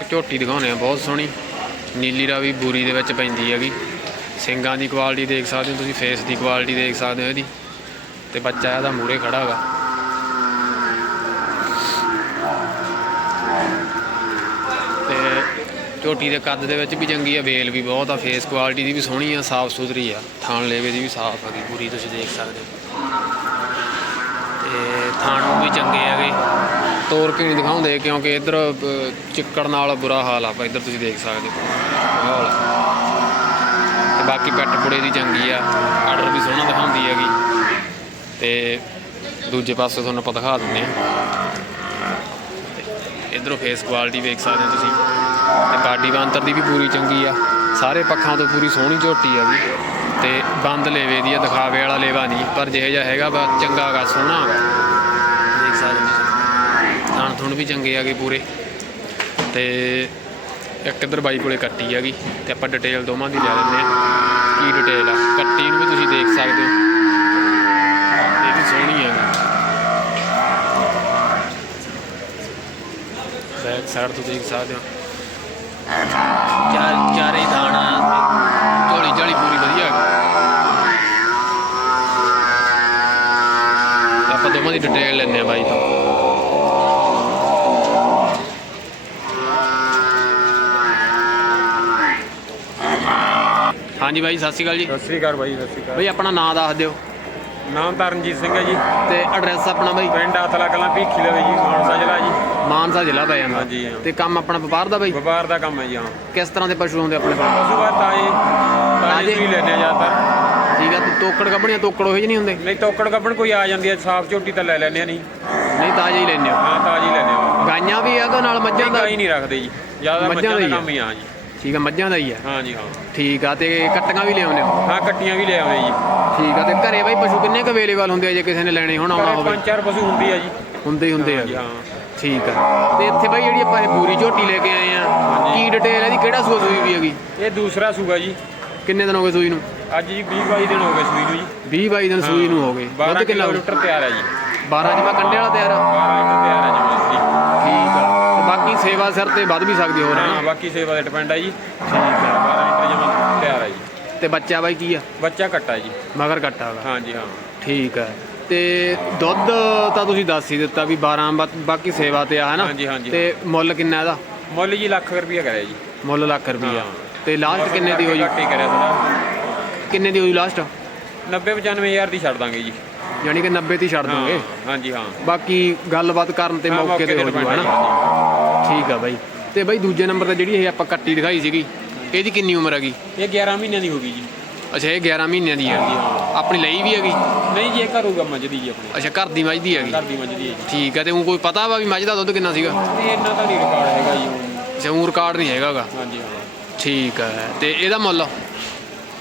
ਇੱਕ ਝੋਟੀ ਦਿਖਾਉਣੇ ਆ, ਬਹੁਤ ਸੋਹਣੀ। ਨੀਲੀ ਰਾਵੀ ਬੂਰੀ ਦੇ ਵਿੱਚ ਪੈਂਦੀ ਹੈਗੀ। ਸਿੰਗਾਂ ਦੀ ਕੁਆਲਿਟੀ ਦੇਖ ਸਕਦੇ ਹੋ ਤੁਸੀਂ ਫੇਸ ਦੀ ਕੁਆਲਿਟੀ ਦੇਖ ਸਕਦੇ ਹੋ ਇਹਦੀ। ਤੇ ਬੱਚਾ ਇਹਦਾ ਮੂਰੇ ਖੜਾ ਹੈਗਾ। ਤੇ ਝੋਟੀ ਦੇ ਕੱਦ ਦੇ ਵਿੱਚ ਵੀ ਚੰਗੀ ਆ, ਵੇਲ ਵੀ ਬਹੁਤ ਆ ਫੇਸ ਕੁਆਲਿਟੀ ਦੀ ਵੀ ਸੋਹਣੀ ਆ ਸਾਫ਼ ਸੁਥਰੀ ਆ। ਥਾਣ ਲੇਵੇ ਦੀ ਵੀ ਸਾਫ਼ ਆ ਹੈਗੀ ਪੂਰੀ ਤੁਸੀਂ ਦੇਖ ਸਕਦੇ ਹੋ। ਤੇ ਥਾਣ ਵੀ ਚੰਗੇ ਹੈਗੇ। ਤੋਰ ਕੇ ਨਹੀਂ ਦਿਖਾਉਂਦੇ ਕਿਉਂਕਿ ਇੱਧਰ ਚਿੱਕੜ ਨਾਲ ਬੁਰਾ ਹਾਲ ਆ, ਆਪਾਂ ਇੱਧਰ ਤੁਸੀਂ ਦੇਖ ਸਕਦੇ ਹੋ। ਮਾਹੌਲ। ਤੇ ਬਾਕੀ ਪੈਟ ਪੁੜੇ ਦੀ ਚੰਗੀ ਆ ਆਰਡਰ ਵੀ ਸੋਹਣਾ ਦਿਖਾਉਂਦੀ ਹੈਗੀ। ਤੇ ਦੂਜੇ ਪਾਸੇ ਤੁਹਾਨੂੰ ਆਪਾਂ ਦਿਖਾ ਦਿੰਦੇ ਆ ਇਧਰੋਂ ਫੇਸ ਕੁਆਲਿਟੀ ਵੇਖ ਸਕਦੇ ਹੋ ਤੁਸੀਂ। ਤੇ ਬਾਡੀ ਬਾਂਤਰ ਦੀ ਵੀ ਪੂਰੀ ਚੰਗੀ ਆ। ਸਾਰੇ ਪੱਖਾਂ ਤੋਂ ਪੂਰੀ ਸੋਹਣੀ ਝੋਟੀ ਆ ਵੀ। ਤੇ ਬੰਦ ਲੇਵੇ ਦੀ ਆ, ਦਿਖਾਵੇ ਵਾਲਾ ਲੇਵਾ ਨਹੀਂ। ਪਰ ਜਿਹੇ ਜਿਹਾ ਹੈਗਾ ਬਾ ਚੰਗਾ ਹੈਗਾ ਸੋਹਣਾ ਹੈਗਾ ਹੁਣ ਵੀ ਚੰਗੇ ਆ ਗਏ ਪੂਰੇ। ਤੇ ਇੱਕ ਇੱਧਰ ਬਾਈ ਕੋਲੇ ਕੱਟੀ ਹੈਗੀ, ਤੇ ਆਪਾਂ ਡਿਟੇਲ ਦੋਵਾਂ ਦੀ ਲੈ ਲੈਂਦੇ ਆ ਕੀ ਡਿਟੇਲ ਆ? ਕੱਟੀ ਨੂੰ ਵੀ ਤੁਸੀਂ ਦੇਖ ਸਕਦੇ ਹੋ। ਇਹ ਵੀ ਸੋਹਣੀ ਹੈਗੀ ਬੈਕ ਸਾਈਡ ਤੋਂ ਦੇਖ ਸਕਦੇ ਹੋ। ਚਾਰ ਚਾਰੇ ਦਾਣਾ ਝੋਲੀ ਝਾਲੀ ਪੂਰੀ ਵਧੀਆ ਆਪਾਂ ਦੋਵਾਂ ਦੀ ਡਿਟੇਲ ਲੈਂਦੇ ਆ ਬਾਈ ਤੋਂ। ਹਾਂਜੀ ਬਾਈ ਸਤਿ ਸ਼੍ਰੀ ਅਕਾਲ ਜੀ। ਸਤਿ ਸ੍ਰੀ ਅਕਾਲ ਬਾਈ ਸਤਿ ਸ੍ਰੀ ਅਕਾਲ। ਬਾਈ ਆਪਣਾ ਨਾਮ ਦੱਸ ਦਿਓ। ਨਾਮ ਤਰਨਜੀਤ ਸਿੰਘ ਹੈ ਜੀ। ਤੇ ਐਡਰੈਸ ਆਪਣਾ ਬਾਈ। ਪਿੰਡ ਆਤਲਾ ਕਲਾਂ ਭੀਖੀ ਲਵੇ ਜੀ ਮਾਨਸਾ ਜ਼ਿਲ੍ਹਾ ਜੀ। ਮਾਨਸਾ ਜ਼ਿਲ੍ਹਾ ਪੈ ਜਾਂਦਾ। ਹਾਂਜੀ, ਹਾਂ। ਤੇ ਕੰਮ ਆਪਣਾ ਵਪਾਰ ਦਾ ਬਾਈ? ਵਪਾਰ ਦਾ ਕੰਮ ਹੈ ਜੀ ਹਾਂ। ਕਿਸ ਤਰ੍ਹਾਂ ਦੇ ਪਸ਼ੂ ਹੁੰਦੇ ਆਪਣੇ ਕੋਲ? ਪਸ਼ੂ ਬਾਅਦ ਤਾਏ? ਤਾਜੇ ਵੀ ਲੈਣੇ ਆ ਜ਼ਿਆਦਾਤਰ। ਠੀਕ ਆ ਤੇ ਤੋਕੜ ਕੱਪੜੀਆਂ ਤੋਕੜ ਉਹੇ ਜਿਹੇ ਨਹੀਂ ਹੁੰਦੇ? ਨਹੀਂ ਤੋਕੜ ਕੱਪਣ ਕੋਈ ਆ ਜਾਂਦੀ ਹੈ ਸਾਫ਼ ਝੋਟੀ ਤਾਂ ਲੈ ਲੈਣੇ ਆ ਨਹੀਂ। ਨਹੀਂ ਤਾਜ਼ੇ ਹੀ ਲੈਂਦੇ ਹੋ। ਹਾਂ ਤਾਜੀ ਲੈਣੇ ਆ। ਗਾਈਆਂ ਵੀ ਹੈਗਾ ਨਾਲ ਮੱਝਾਂ ਦਾ? ਗਾਈ ਨਹੀਂ ਰੱਖਦੇ ਜੀ। ਜ਼ਿਆਦਾ ਮੱਝਾਂ ਮੱਝਾਂ ਦਾ ਦਾ ਹੀ ਆ। ਕੰਮ ਹੀ ਆ ਜੀ। ਠੀਕ ਆ ਮੱਝਾਂ ਦਾ ਹੀ ਆ। ਹਾਂ ਜੀ ਹਾਂ। ਠੀਕ ਆ ਤੇ ਕੱਟੀਆਂ ਵੀ ਲਿਆਉਂਦੇ ਹੋ? ਹਾਂ ਕੱਟੀਆਂ ਵੀ ਲੈ ਆਵੇ ਜੀ। ਠੀਕ ਆ ਤੇ ਘਰੇ ਬਾਈ ਪਸ਼ੂ ਕਿੰਨੇ ਕੁ ਅਵੇਲੇਬਲ ਹੁੰਦੇ ਆ ਜੇ ਕਿਸੇ ਨੇ ਲੈਣੇ ਹੋਣ ਆਉਣਾ ਘਰੇ ਹੋਵੇ? ਪੰਜ ਚਾਰ ਪਸ਼ੂ ਹੁੰਦੀ ਆ ਜੀ। ਹੁੰਦੇ ਹੀ ਹੁੰਦੇ ਆ। ਹਾਂ ਜੀ ਹਾਂ। ਠੀਕ ਆ। ਤੇ ਇੱਥੇ ਬਾਈ ਜਿਹੜੀ ਆਪਾਂ ਇਹ ਪੂਰੀ ਝੋਟੀ ਲੈ ਕੇ ਆਏ ਆ। ਕੀ ਡਿਟੇਲ ਇਹਦੀ? ਕਿਹੜਾ ਸੂਆ ਸੂਈ ਵੀ ਹੈਗੀ? ਇਹ ਦੂਸਰਾ ਸੂਗਾ ਜੀ। ਕਿੰਨੇ ਦਿਨ ਹੋ ਗਏ ਸੂਈ ਨੂੰ? ਅੱਜ ਜੀ 20 22 ਦਿਨ ਹੋ ਗਏ ਸੂਈ ਨੂੰ ਜੀ। 20 22 ਦਿਨ ਸੂਈ ਨੂੰ ਹੋ। ਗਏ। 12 ਦੁੱਧ ਕਿੰਨਾ ਕਿਲੋਮੀਟਰ ਤਿਆਰ ਹੈ ਜੀ। 12 ਜਮਾ ਕੰਡੇ ਵਾਲਾ ਤਿਆਰ ਆ? 12 ਲੀਟਰ ਤਿਆਰ ਹੈ ਜੀ ਠੀਕ ਆ ਤੇ ਬਾਕੀ ਸੇਵਾ ਸਿਰ ਤੇ ਵੱਧ ਵੀ ਸਕਦੀ ਹੋਰ ਹੈ ਹਾਂ ਨਾ। ਬਾਕੀ ਸੇਵਾ ਤੇ ਡਿਪੈਂਡ ਹੈ ਜੀ। ਠੀਕ ਆ 12 ਲੀਟਰ ਜਮਾ ਤਿਆਰ ਹੈ ਜੀ। ਤੇ ਬੱਚਾ ਬਾਈ ਕੀ ਆ? ਬੱਚਾ ਕੱਟਾ ਜੀ। ਮਗਰ ਕੱਟਾ ਵਾ ਹਾਂ ਜੀ ਹਾਂ। ਠੀਕ ਆ। ਤੇ ਦੁੱਧ ਤਾਂ ਤੁਸੀਂ ਦੱਸ ਹੀ ਦਿੱਤਾ ਵੀ 12 ਬਾ- ਬਾਕੀ ਸੇਵਾ ਤੇ ਆ ਹਾਂਜੀ, ਹਾਂਜੀ। ਤੇ ਮੁੱਲ ਕਿੰਨਾ ਇਹਦਾ? ਮੁੱਲ ਜੀ ਲੱਖ ਰੁਪਈਆ ਕਰਿਆ ਜੀ। ਮੁੱਲ ਲੱਖ ਰੁਪਈਆ। ਹਾਂ। ਤੇ ਲਾਸਟ ਕਿੰਨੇ ਦੀ ਹੋਈ? ਘੱਟ ਹੀ ਕਰਿਆ ਥੋੜਾ ਕਿੰਨੇ ਦੀ ਹੋਈ ਲਾਸਟ 90 95000 ਦੀ ਛੱਡ ਦਾਂਗੇ ਜੀ। ਯਾਨੀ ਕਿ 90 ਤੇ ਹੀ ਛੱਡ ਦੋਗੇ। ਹਾਂ ਜੀ ਹਾਂ। ਬਾਕੀ ਗੱਲਬਾਤ ਕਰਨ ਤੇ ਹਾਂ, ਮੌਕੇ ਤੇ ਹੋ ਜੂਗਾ ਹੈ ਜੀ, ਹਨਾ ਠੀਕ ਆ ਬਾਈ। ਤੇ ਬਾਈ ਦੂਜੇ ਨੰਬਰ ਤੇ ਜਿਹੜੀ ਇਹ ਆਪਾਂ ਕੱਟੀ ਦਿਖਾਈ ਸੀਗੀ ਇਹਦੀ ਕਿੰਨੀ ਉਮਰ ਹੈਗੀ? ਇਹ 11 ਮਹੀਨਿਆਂ ਦੀ ਹੋ ਗਈ ਜੀ। ਅੱਛਾ ਇਹ 11 ਮਹੀਨਿਆਂ ਦੀ ਹੈ ਹਾਂਜੀ, ਹਾਂ। ਆਪਣੀ ਲਈ ਵੀ ਹੈਗੀ? ਨਹੀਂ ਜੀ ਇਹ ਘਰੂਗਾ ਮੱਝ ਦੀ ਜੀ ਆਪਣੀ। ਅੱਛਾ ਘਰ ਦੀ ਮੱਝ ਦੀ ਹੈਗੀ? ਘਰ ਦੀ ਮੱਝ ਦੀ ਹੈ ਠੀਕ ਆ ਤੇ ਉਹ ਕੋਈ ਪਤਾ ਵਾ ਵੀ ਮੱਝ ਦਾ ਦੁੱਧ ਕਿੰਨਾ ਸੀਗਾ? ਇਹ ਇੰਨਾ ਤਾਂ ਨਹੀਂ ਰਿਕਾਰਡ ਹੈਗਾ ਜੀ। ਅੱਛਾ ਉਹ ਰਿਕਾਰਡ ਨਹੀਂ ਹੈਗਾਗਾ ਹਾਂ ਜੀ ਹਾਂ। ਠੀਕ ਹੈ ਤੇ ਇਹਦਾ ਮੁੱਲ?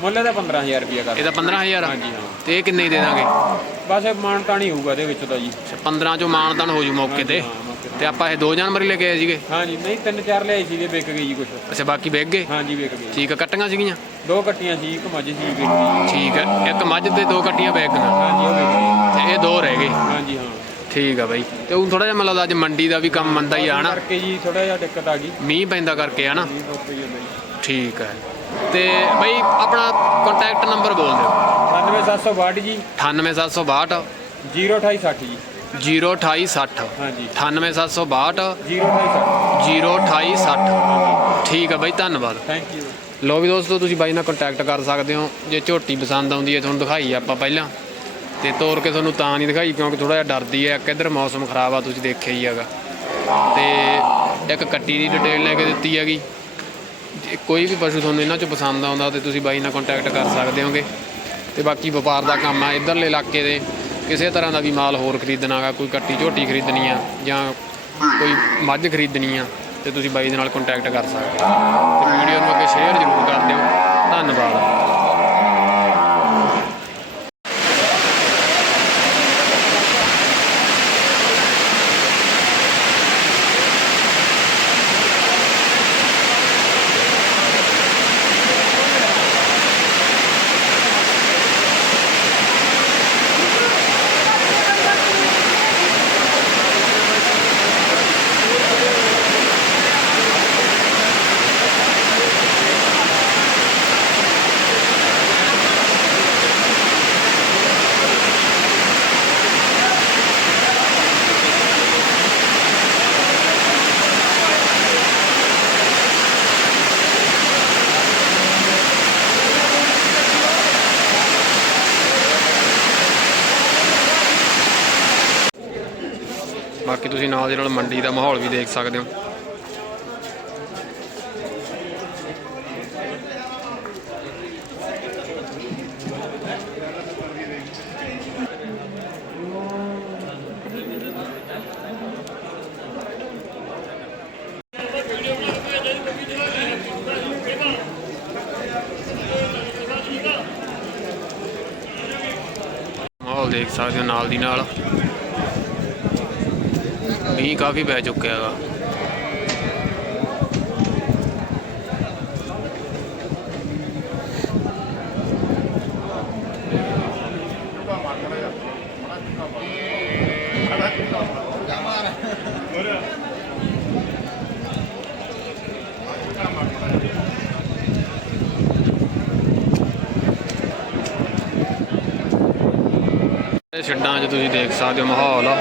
ਮੁੱਲ ਇਹਦਾ 15000 ਰੁਪਈਆ ਕਰ ਇਹਦਾ 15000 ਆ? ਹਾਂਜੀ, ਹਾਂ। ਤੇ ਇਹ ਕਿੰਨੇ ਹੀ ਦੇ ਦਾਂਗੇ? ਬਸ ਇਹ ਮਾਨਤਾ ਨਹੀਂ ਹੋਊਗਾ ਇਹਦੇ ਵਿੱਚ ਤਾਂ ਜੀ। ਅੱਛਾ 15 ਚੋਂ ਮਾਨਤਾਨ ਹੋ ਜੂ ਮੌਕੇ ਤੇ। ਹਾਂ, ਤੇ। ਆਪਾਂ ਇਹ ਦੋ ਜਾਨਵਰ ਹੀ ਲੈ ਕੇ ਆਏ ਸੀਗੇ? ਹਾਂ ਜੀ ਨਹੀਂ ਤਿੰਨ ਚਾਰ ਲਿਆਏ ਸੀਗੇ ਵਿਕ ਗਈ ਜੀ ਕੁਛ। ਅੱਛਾ ਬਾਕੀ ਵਿਕ ਗਏ? ਹਾਂ ਜੀ ਵਿਕ ਗਈ ਠੀਕ ਆ ਕੱਟੀਆਂ ਸੀਗੀਆਂ? ਦੋ ਕੱਟੀਆਂ ਸੀ ਇੱਕ ਮੱਝ ਸੀ ਵਿਕ ਗਈ ਠੀਕ ਹੈ ਇੱਕ ਮੱਝ ਤੇ ਦੋ ਕੱਟੀਆਂ ਵਿਕ ਗਈਆਂ। ਹਾਂ ਜੀ ਉਹ ਵਿਕ ਗਈ ਤੇ ਇਹ ਦੋ ਰਹਿ ਗਏ। ਹਾਂ ਜੀ ਹਾਂ। ਠੀਕ ਆ ਬਾਈ। ਤੇ ਉਹ ਥੋੜਾ ਜਿਹਾ ਮਤਲਬ ਅੱਜ ਮੰਡੀ ਦਾ ਵੀ ਕੰਮ ਮੰਦਾ ਹੀ ਆ ਹਨਾ? ਕਰਕੇ ਜੀ ਥੋੜਾ ਜਿਹਾ ਦਿੱਕਤ ਆ ਗਈ। ਮੀਂਹ ਪੈਂਦਾ ਕਰਕੇ ਹਨਾ? ਜੀ ਜੀ। ਠੀਕ ਹੈ ਤੇ ਬਾਈ ਆਪਣਾ ਕੰਟੈਕਟ ਨੰਬਰ ਬੋਲ ਦਿਓ। 97762 ਜੀ। 98762 02860 ਜੀ। 02860 ਹਾਂ ਜੀ 98762 02860 02860 ਠੀਕ ਆ ਬਾਈ ਧੰਨਵਾਦ। ਥੈਂਕ ਯੂ ਲੋ ਵੀ ਦੋਸਤੋ ਤੁਸੀਂ ਬਾਈ ਨਾਲ ਕੰਟੈਕਟ ਕਰ ਸਕਦੇ ਹੋ। ਜੇ ਝੋਟੀ ਪਸੰਦ ਆਉਂਦੀ ਹੈ ਤੁਹਾਨੂੰ ਦਿਖਾਈ ਆਪਾਂ ਪਹਿਲਾਂ। ਤੇ ਤੋਰ ਕੇ ਤੁਹਾਨੂੰ ਤਾਂ ਨਹੀਂ ਦਿਖਾਈ ਕਿਉਂਕਿ ਥੋੜਾ ਜਿਹਾ ਡਰਦੀ ਹੈ ਕਿੱਧਰ ਮੌਸਮ ਖਰਾਬ ਆ ਤੁਸੀਂ ਦੇਖਿਆ ਹੀ ਹੈਗਾ। ਤੇ ਇੱਕ ਕੱਟੀ ਦੀ ਡਿਟੇਲ ਲੈ ਕੇ ਦਿੱਤੀ ਹੈਗੀ। ਜੇ ਕੋਈ ਵੀ ਪਸ਼ੂ ਤੁਹਾਨੂੰ ਇਹਨਾਂ ਚੋਂ ਪਸੰਦ ਆਉਂਦਾ ਤੇ ਤੁਸੀਂ ਬਾਈ ਨਾਲ ਕੰਟੈਕਟ ਕਰ ਸਕਦੇ ਹੋਗੇ। ਤੇ ਬਾਕੀ ਵਪਾਰ ਦਾ ਕੰਮ ਆ ਇਧਰਲੇ ਇਲਾਕੇ ਦੇ। ਕਿਸੇ ਤਰ੍ਹਾਂ ਦਾ ਵੀ ਮਾਲ ਹੋਰ ਖਰੀਦਣਾਗਾ ਕੋਈ ਕੱਟੀ ਝੋਟੀ ਖਰੀਦਣੀ ਆ ਜਾਂ ਕੋਈ ਮੱਝ ਖਰੀਦਣੀ ਆ, ਤੇ ਤੁਸੀਂ ਬਾਈ ਦੇ ਨਾਲ ਕੰਟੈਕਟ ਕਰ ਸਕਦੇ ਹੋ। ਤੇ ਵੀਡੀਓ ਨੂੰ ਅੱਗੇ ਸ਼ੇਅਰ ਜ਼ਰੂਰ ਕਰ ਦਿਓ। ਧੰਨਵਾਦ। ਤੁਸੀਂ ਨਾਲ ਦੇ ਨਾਲ ਮੰਡੀ ਦਾ ਮਾਹੌਲ ਵੀ ਦੇਖ ਸਕਦੇ ਹੋ। ਮਾਹੌਲ ਦੇਖ ਸਕਦੇ ਹੋ ਨਾਲ ਦੀ ਨਾਲ। ਮੀਂਹ ਕਾਫੀ ਪੈ ਚੁੱਕਿਆ ਹੈਗਾ ਇਹ ਛੱਡਾਂ 'ਚ ਤੁਸੀਂ ਦੇਖ ਸਕਦੇ ਹੋ ਮਾਹੌਲ ਆ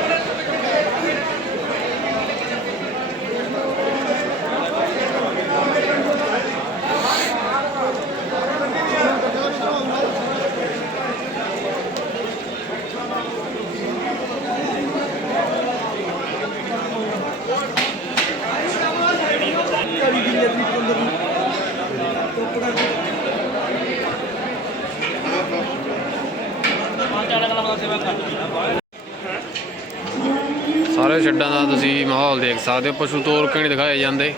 ਸਾਰੇ ਛੱਡਾਂ ਦਾ ਤੁਸੀਂ ਮਾਹੌਲ ਦੇਖ ਸਕਦੇ ਹੋ, ਪਸ਼ੂ ਤੋਰ ਕੇ ਨਹੀਂ ਦਿਖਾਏ ਜਾਂਦੇ।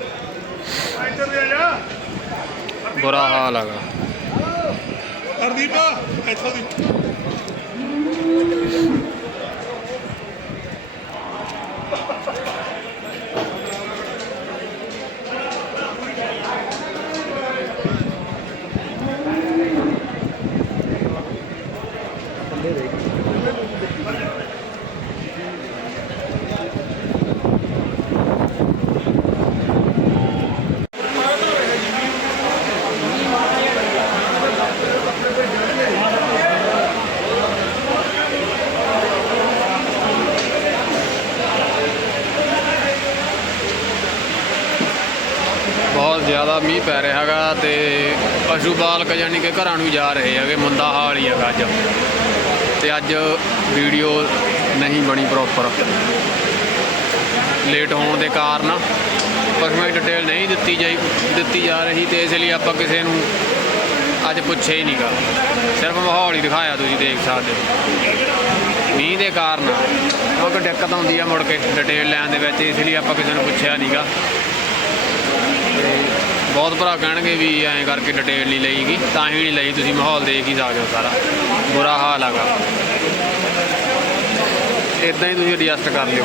ਬੁਰਾ ਹਾਲ ਹੈਗਾ। ਹਰਦੀਪ, ਇੱਥੋਂ ਦੀ। ਬਹੁਤ ਜ਼ਿਆਦਾ ਮੀਂਹ ਪੈ ਰਿਹਾ ਹੈਗਾ ਤੇ ਪਸ਼ੂ ਪਾਲਕ ਯਾਨੀ ਕਿ ਘਰਾਂ ਨੂੰ ਜਾ ਰਹੇ ਹੈਗੇ ਮੁੰਦਾ ਹਾਲ ਹੀ ਹੈਗਾ ਅੱਜ। ਤੇ ਅੱਜ ਵੀਡੀਓ ਨਹੀਂ ਬਣੀ ਪ੍ਰੋਪਰ ਲੇਟ ਹੋਣ ਦੇ ਕਾਰਨ ਪਸ਼ੂਆਂ ਦੀ ਡਿਟੇਲ ਨਹੀਂ ਦਿੱਤੀ ਜਾਈ, ਦਿੱਤੀ ਜਾ ਰਹੀ ਤੇ ਇਸ ਲਈ ਆਪਾਂ ਕਿਸੇ ਨੂੰ ਅੱਜ ਪੁੱਛੇ ਹੀ ਨਹੀਂਗਾ ਸਿਰਫ ਮਾਹੌਲ ਹੀ ਦਿਖਾਇਆ ਤੁਸੀਂ ਦੇਖ ਸਕਦੇ ਹੋ। ਮੀਂਹ ਦੇ ਕਾਰਨ। ਕਿਉਂਕਿ ਦਿੱਕਤ ਆਉਂਦੀ ਆ ਮੁੜ ਕੇ ਡਿਟੇਲ ਲੈਣ ਦੇ ਵਿੱਚ, ਇਸ ਲਈ ਆਪਾਂ ਕਿਸੇ ਨੂੰ ਪੁੱਛਿਆ ਨਹੀਂਗਾ ਬਹੁਤ ਭਰਾ ਕਹਿਣਗੇ ਵੀ ਐਂ ਕਰਕੇ ਡਿਟੇਲ ਨਹੀਂ ਲਈਗੀ, ਤਾਂ ਹੀ ਨਹੀਂ ਲਈ ਤੁਸੀਂ ਮਾਹੌਲ ਦੇਖ ਹੀ ਸਕਦੇ ਹੋ ਸਾਰਾ। ਬੁਰਾ ਹਾਲ ਹੈਗਾ। ਇਦਾਂ ਹੀ ਤੁਸੀਂ ਐਡਜਸਟ ਕਰ ਲਿਓ।